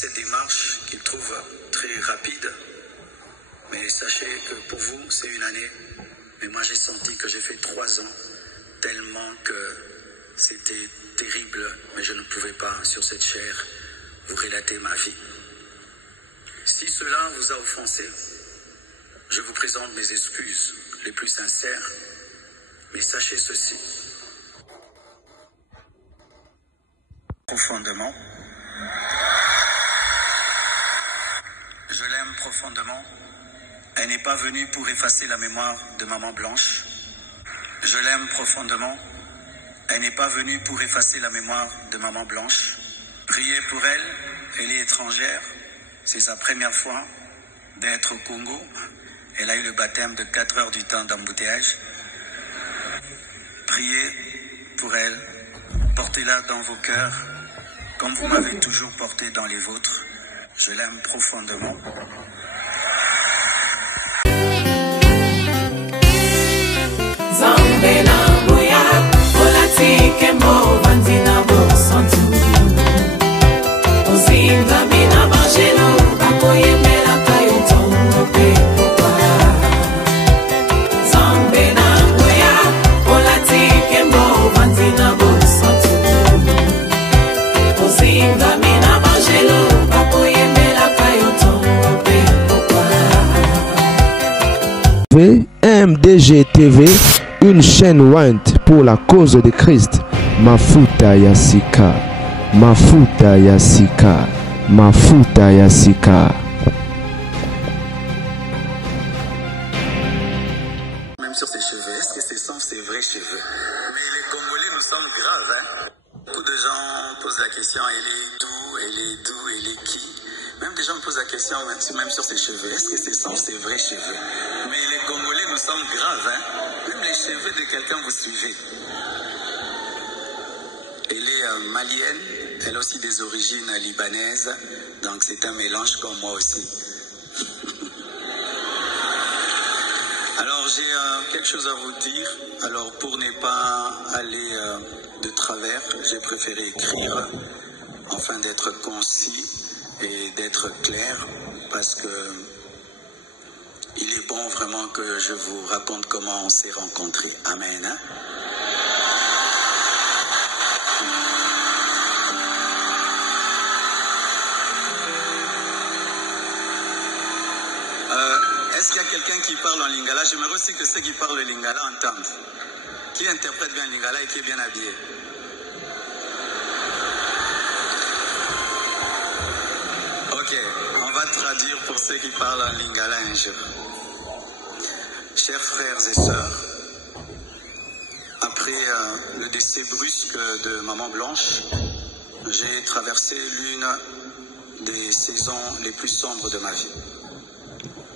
cette démarche qu'il trouve très rapide. Mais sachez que pour vous, c'est une année. Mais moi, j'ai senti que j'ai fait 3 ans, tellement que c'était terrible. Mais je ne pouvais pas, sur cette chair, vous relater ma vie. Si cela vous a offensé, je vous présente mes excuses les plus sincères. Mais sachez ceci. Profondément. Je l'aime profondément. Elle n'est pas venue pour effacer la mémoire de Maman Blanche. Je l'aime profondément. Elle n'est pas venue pour effacer la mémoire de Maman Blanche. Priez pour elle. Elle est étrangère. C'est sa première fois d'être au Congo. Elle a eu le baptême de 4 heures du temps d'embouteillage. Priez pour elle. Portez-la dans vos cœurs, comme vous m'avez toujours porté dans les vôtres. Je l'aime profondément. MDG TV, une chaîne Went pour la cause de Christ. Mafuta Yasika, Mafuta Yasika, Mafuta Yasika. Même sur ses cheveux, est-ce que ce sont ses vrais cheveux? Mais les Congolais nous semblent graves, hein? Beaucoup de gens posent la question, il est d'où, il est qui? Même des gens me posent la question, même sur ses cheveux, est-ce que ce sont ses vrais cheveux? Mais les Congolais nous semblent graves, hein? Même les cheveux de quelqu'un vous suivez. Elle est malienne, elle a aussi des origines libanaises, donc c'est un mélange comme moi aussi. Alors j'ai quelque chose à vous dire. Alors pour ne pas aller de travers, j'ai préféré écrire afin d'être concis et d'être clair, parce que il est bon vraiment que je vous raconte comment on s'est rencontrés. Amen. Hein? Est-ce qu'il y a quelqu'un qui parle en lingala? J'aimerais aussi que ceux qui parlent le lingala entendent. Qui interprète bien le lingala et qui est bien habillé? Ok, on va traduire pour ceux qui parlent en lingala un jour. Chers frères et sœurs, après le décès brusque de Maman Blanche, j'ai traversé l'une des saisons les plus sombres de ma vie.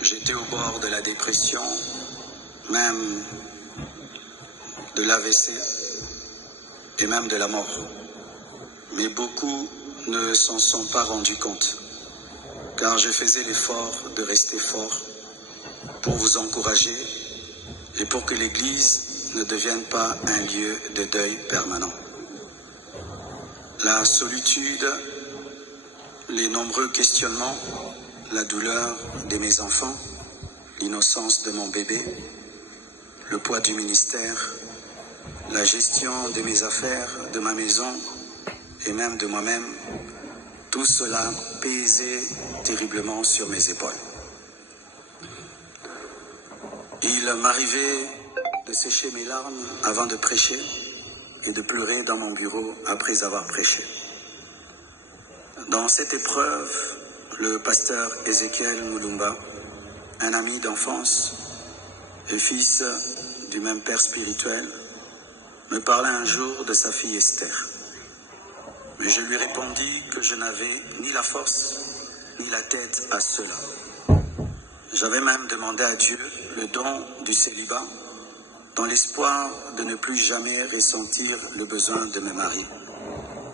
J'étais au bord de la dépression, même de l'AVC et même de la mort. Mais beaucoup ne s'en sont pas rendus compte, car je faisais l'effort de rester fort pour vous encourager et pour que l'Église ne devienne pas un lieu de deuil permanent. La solitude, les nombreux questionnements, la douleur de mes enfants, l'innocence de mon bébé, le poids du ministère, la gestion de mes affaires, de ma maison et même de moi-même, tout cela pesait terriblement sur mes épaules. Il m'arrivait de sécher mes larmes avant de prêcher et de pleurer dans mon bureau après avoir prêché. Dans cette épreuve, le pasteur Ézéchiel Moulumba, un ami d'enfance et fils du même père spirituel, me parla un jour de sa fille Esther. Mais je lui répondis que je n'avais ni la force ni la tête à cela. J'avais même demandé à Dieu le don du célibat dans l'espoir de ne plus jamais ressentir le besoin de me marier.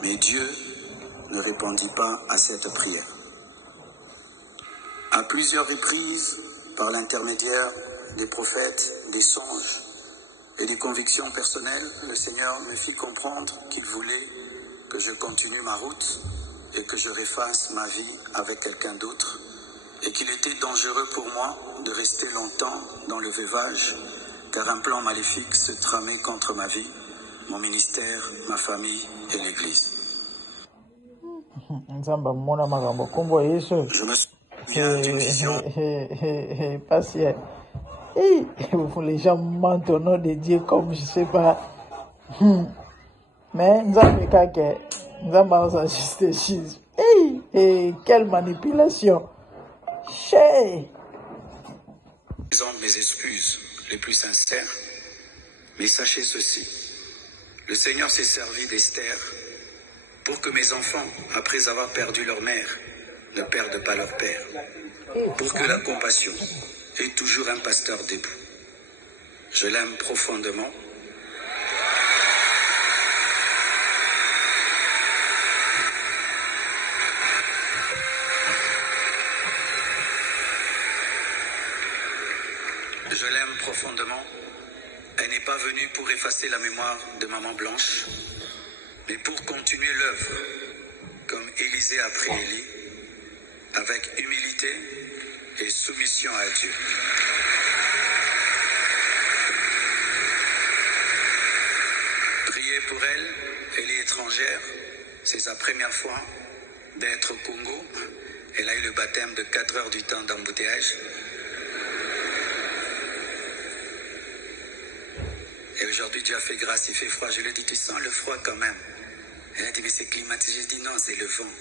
Mais Dieu ne répondit pas à cette prière. À plusieurs reprises, par l'intermédiaire des prophètes, des songes et des convictions personnelles, le Seigneur me fit comprendre qu'il voulait que je continue ma route et que je refasse ma vie avec quelqu'un d'autre, et qu'il était dangereux pour moi de rester longtemps dans le veuvage, car un plan maléfique se tramait contre ma vie, mon ministère, ma famille et l'Église. Je me souviens d'une vision. Les gens mentent au nom de Dieu comme je sais pas. Mais nous avons quelle manipulation. Présente mes excuses les plus sincères, mais sachez ceci, le Seigneur s'est servi d'Esther pour que mes enfants, après avoir perdu leur mère, ne perdent pas leur père, pour que la compassion ait toujours un pasteur debout. Je l'aime profondément. Je l'aime profondément. Elle n'est pas venue pour effacer la mémoire de Maman Blanche, mais pour continuer l'œuvre, comme Élisée après Élie, avec humilité et soumission à Dieu. Priez pour elle, elle est étrangère, c'est sa première fois d'être au Congo. Elle a eu le baptême de 4 heures du temps d'embouteillage. Et aujourd'hui, Dieu a fait grâce, il fait froid. Je lui ai dit, tu sens le froid quand même. Elle a dit, mais c'est climatisé. J'ai dit, non, c'est le vent.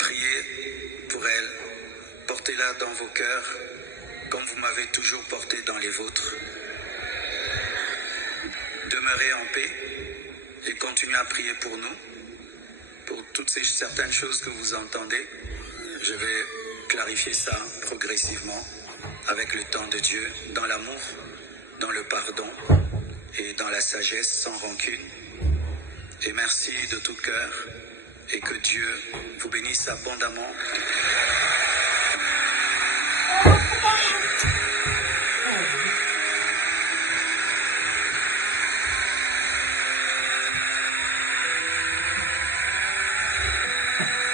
Priez pour elle, portez-la dans vos cœurs, comme vous m'avez toujours porté dans les vôtres. Demeurez en paix et continuez à prier pour nous, pour toutes ces certaines choses que vous entendez. Je vais clarifier ça progressivement, avec le temps de Dieu, dans l'amour, dans le pardon et dans la sagesse sans rancune. Et merci de tout cœur et que Dieu vous bénisse abondamment.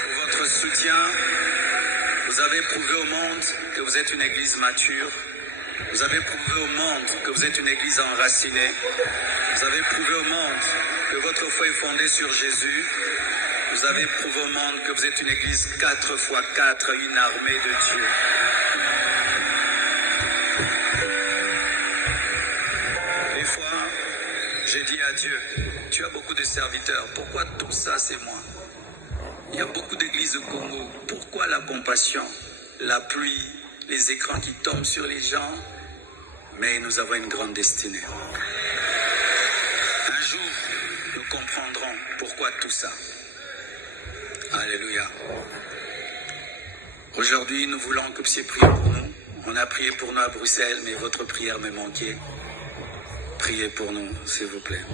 Pour votre soutien, vous avez prouvé au monde que vous êtes une église mature. Vous avez prouvé au monde que vous êtes une église enracinée. Vous avez prouvé au monde que votre foi est fondée sur Jésus. Vous avez prouvé au monde que vous êtes une église 4x4, une armée de Dieu. Des fois, j'ai dit à Dieu, tu as beaucoup de serviteurs, pourquoi tout ça c'est moi? Il y a beaucoup d'églises au Congo, pourquoi la compassion, la pluie, les écrans qui tombent sur les gens? Mais nous avons une grande destinée. Un jour, nous comprendrons pourquoi tout ça. Alléluia. Aujourd'hui, nous voulons que vous puissiez prier pour nous. On a prié pour nous à Bruxelles, mais votre prière m'est manquée. Priez pour nous, s'il vous plaît.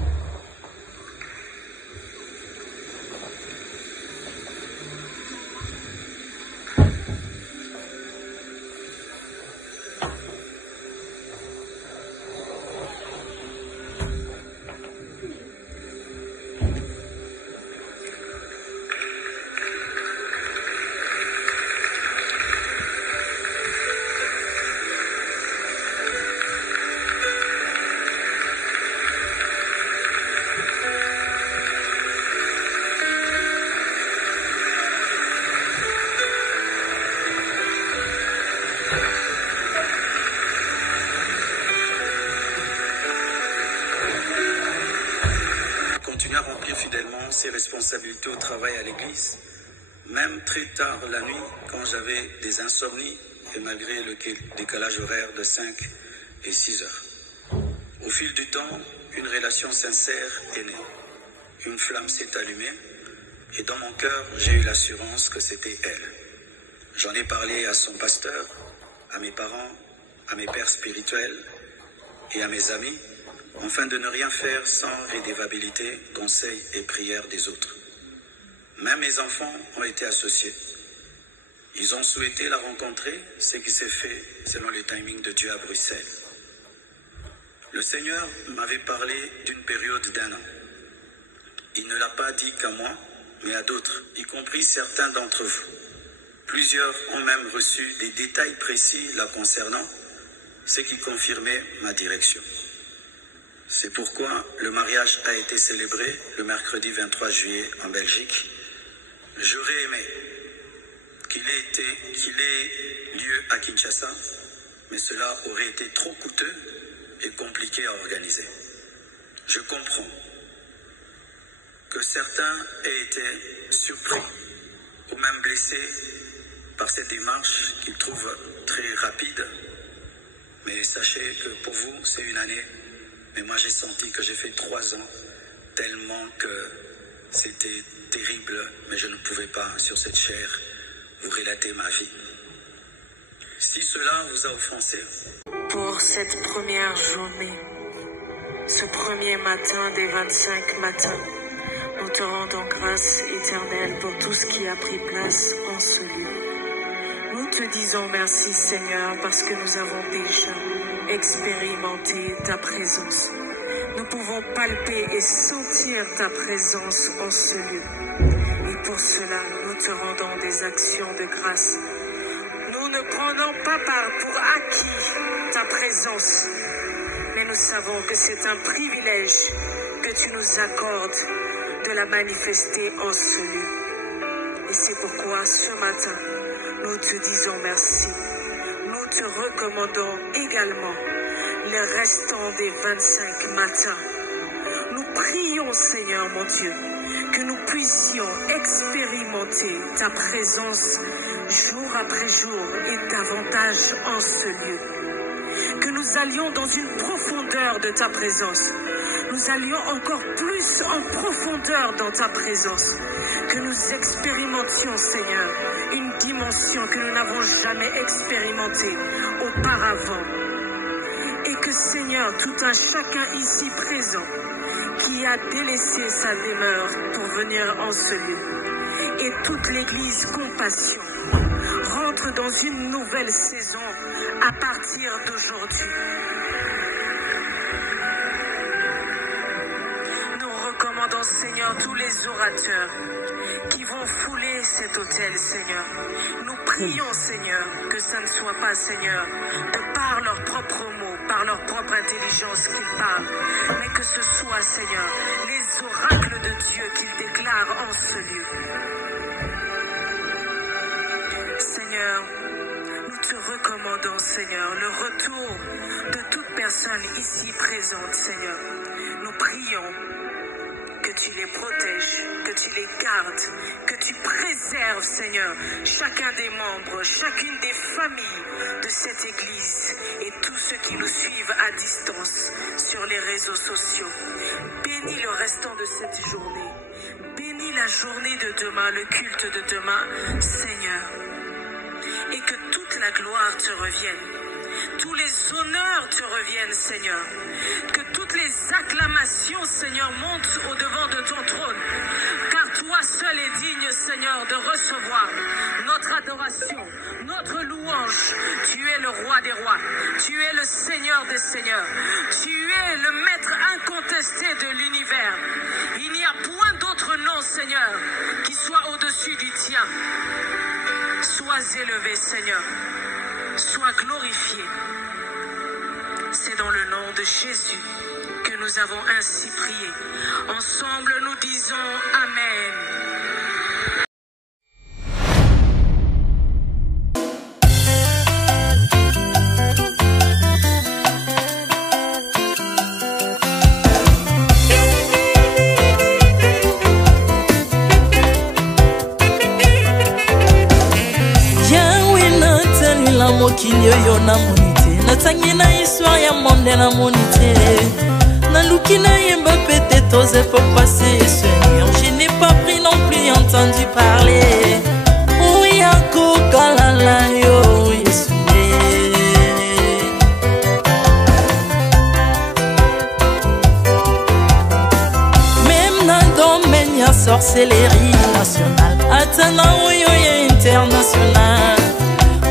Ses responsabilités au travail à l'église, même très tard la nuit, quand j'avais des insomnies, et malgré le décalage horaire de 5 et 6 heures. Au fil du temps, une relation sincère est née. Une flamme s'est allumée, et dans mon cœur, j'ai eu l'assurance que c'était elle. J'en ai parlé à son pasteur, à mes parents, à mes pères spirituels et à mes amis, afin de ne rien faire sans rédévabilité, conseils et prières des autres. Même mes enfants ont été associés. Ils ont souhaité la rencontrer, ce qui s'est fait selon le timing de Dieu à Bruxelles. Le Seigneur m'avait parlé d'une période d'1 an. Il ne l'a pas dit qu'à moi, mais à d'autres, y compris certains d'entre vous. Plusieurs ont même reçu des détails précis la concernant, ce qui confirmait ma direction. C'est pourquoi le mariage a été célébré le mercredi 23 juillet en Belgique. J'aurais aimé qu'il ait lieu à Kinshasa, mais cela aurait été trop coûteux et compliqué à organiser. Je comprends que certains aient été surpris ou même blessés par cette démarche qu'ils trouvent très rapide. Mais sachez que pour vous, c'est une année. Mais moi, j'ai senti que j'ai fait 3 ans, tellement que c'était terrible, mais je ne pouvais pas, sur cette chair, vous relater ma vie. Si cela vous a offensé. Pour cette première journée, ce premier matin des 25 matins, nous te rendons grâce éternelle pour tout ce qui a pris place en ce lieu. Nous te disons merci Seigneur parce que nous avons déjà expérimenté ta présence. Nous pouvons palper et sentir ta présence en ce lieu. Et pour cela, nous te rendons des actions de grâce. Nous ne prenons pas part pour acquis ta présence, mais nous savons que c'est un privilège que tu nous accordes de la manifester en ce lieu. Et c'est pourquoi ce matin, nous te disons merci. Nous te recommandons également les restants des 25 matins. Nous prions, Seigneur mon Dieu, que nous puissions expérimenter ta présence jour après jour et davantage en ce lieu. Que nous allions dans une profondeur de ta présence. Nous allions encore plus en profondeur dans ta présence. Que nous expérimentions, Seigneur, une dimension que nous n'avons jamais expérimentée auparavant. Et que, Seigneur, tout un chacun ici présent qui a délaissé sa demeure pour venir en ce lieu, et toute l'Église Compassion rentre dans une nouvelle saison à partir d'aujourd'hui. Nous recommandons, Seigneur, tous les orateurs qui vont fouler cet autel, Seigneur. Nous prions, Seigneur, que ça ne soit pas, Seigneur, de par leurs propres mots, par leur propre intelligence qu'ils parlent, mais que ce soit, Seigneur, les oracles de Dieu qu'ils déclarent en ce lieu. Seigneur, nous te recommandons, Seigneur, le retour de toute personne ici présente, Seigneur. Nous prions que tu les protèges, que tu les gardes, que tu préserves, Seigneur, chacun des membres, chacune des familles de cette Église et tous ceux qui nous suivent à distance sur les réseaux sociaux. Bénis le restant de cette journée. Bénis la journée de demain, le culte de demain, Seigneur. Et que toute la gloire te revienne. Tous les honneurs te reviennent, Seigneur. Que toutes les acclamations, Seigneur, montent au-devant de ton trône. Car toi seul es digne, Seigneur, de recevoir notre adoration, notre louange. Tu es le roi des rois. Tu es le Seigneur des seigneurs. Tu es le maître incontesté de l'univers. Il n'y a point d'autre nom, Seigneur, qui soit au-dessus du tien. Sois élevé, Seigneur. Sois glorifié. C'est dans le nom de Jésus que nous avons ainsi prié. Ensemble, nous disons Amen. mokili oyo namoni te natangi na histoire ya monde namoni te naluki nayemba pete toze po passer Seigneur, je n'ai pas pris non plus entendu parler oya kokalala yo Yesu même na domaine ya sorcellerie nationale atana oyo ya international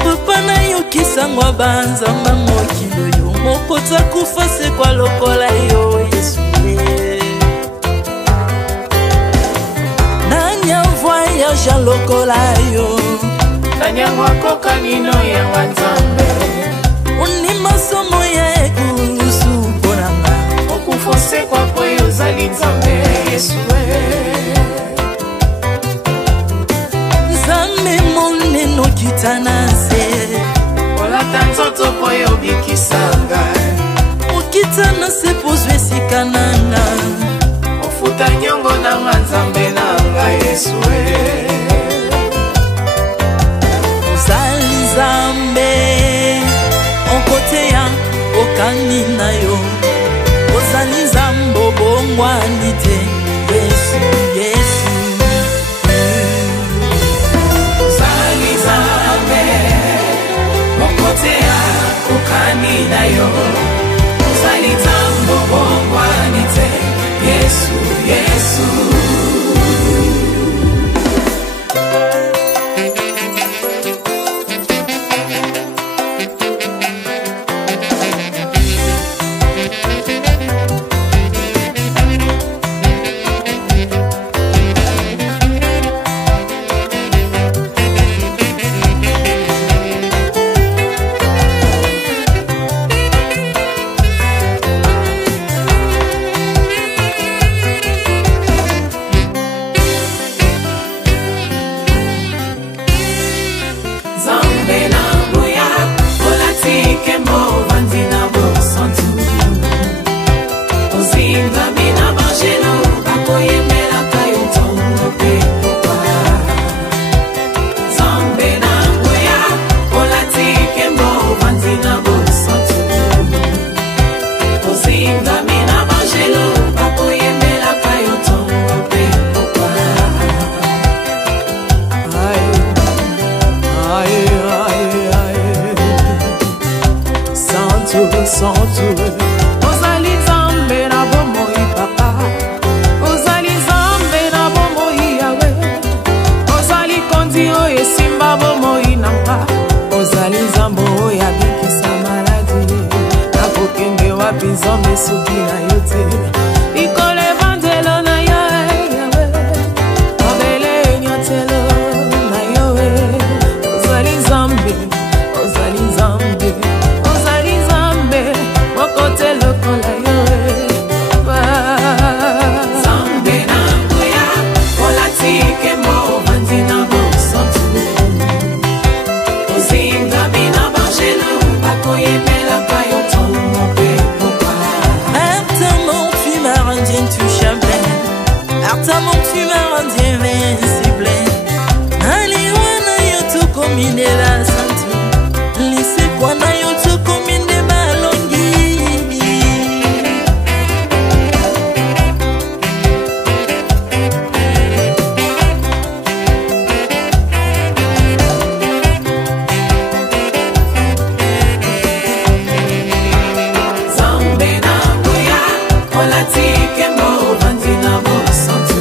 papa na yo kisangwa banzamba mokilo yo mokota kufa se kwa lokola yo Yesu mariage à lokolayo Kanyangwa koka nino ya wanzambe Uni masomo ya ekusu ponanga Okufose kwa poyo zali nzambe Yesue Nzambe moneno kitanase Ola tanzoto poyo bikisanga Okitanase pozwe sikananga Ofuta nyongo na nzambe nanga Yesue Ozali nzambe Onkote ya okani na yo Ozali nzambe obongwani te Yesu, Yesu Ozali nzambe Onkote ya okani na yo Ozali nzambe obongwani te Yesu, Yesu Ozali nzambe na bomoi papa Ozali nzambe na bomoi yawe Ozali kondi oyo esimba bomoi nanga Ozali nzambe oyo abikisa maladi Nakokende wapi nzambe soki na yo te Ikolo evangelo na yo yawe Mabele nyatelo na yo Ozali nzambe Ozali nzambe Okote lokola yo Zambe na ngoya Olatike mo vandina bo santu Ozinga bina bangelo Bakoyemela kayo tomo pe popa Artamon tu m'as rendu intouchable Artamon tu m'as rendu invincible Aliwana yo to komine la santu Lise kwana yo to komine balongi Olatike mo vandina bo santu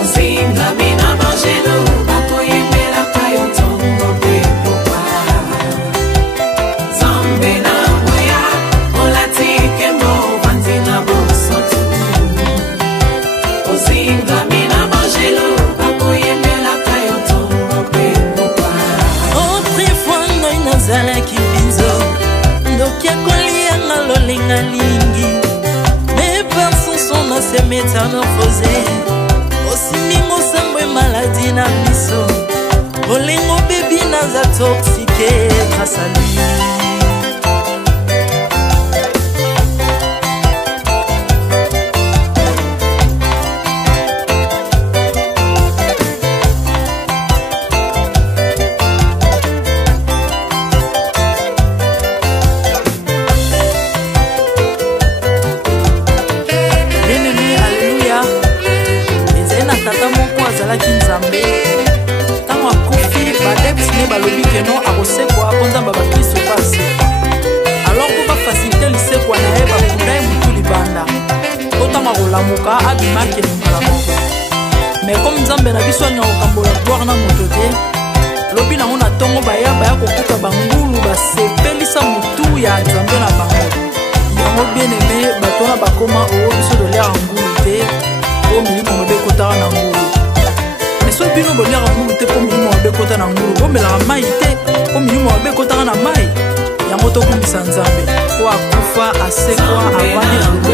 Ozinga mina bangelo Bakoyemela kayo tongo pe popa Zambe na ngoya Olatike mo vandina bo santu Ozinga mina bangelo Bakoyemela kayo tongo pe popa Autrefois noi nazalaki binzo Ndokia kolia ngalolinga lingi Mes personnes sont dans ces métamorphosées Aussi mingo sambwe maladie na miso Olingo baby naza toxiqué grâce à lui Tango akufi badepsine balobi keno akosekwa akonzamba bakristo pasi alors po bafacilite lisekwa na ye bakunda ye mutu libanda otango akolamuka abimaki elimala moko mais comme nzambe na biso alinga kokambola gloire na moto te lobi nango na ntongo baya kokuta bangulu basepelisa mutu ya nzambe na bango yango bien aimé bato wana bakoma oyo biso dolera ngulu te o milimo mobe ekotaka na ngulu tokumisa nzambe po akufa asekwa avandi na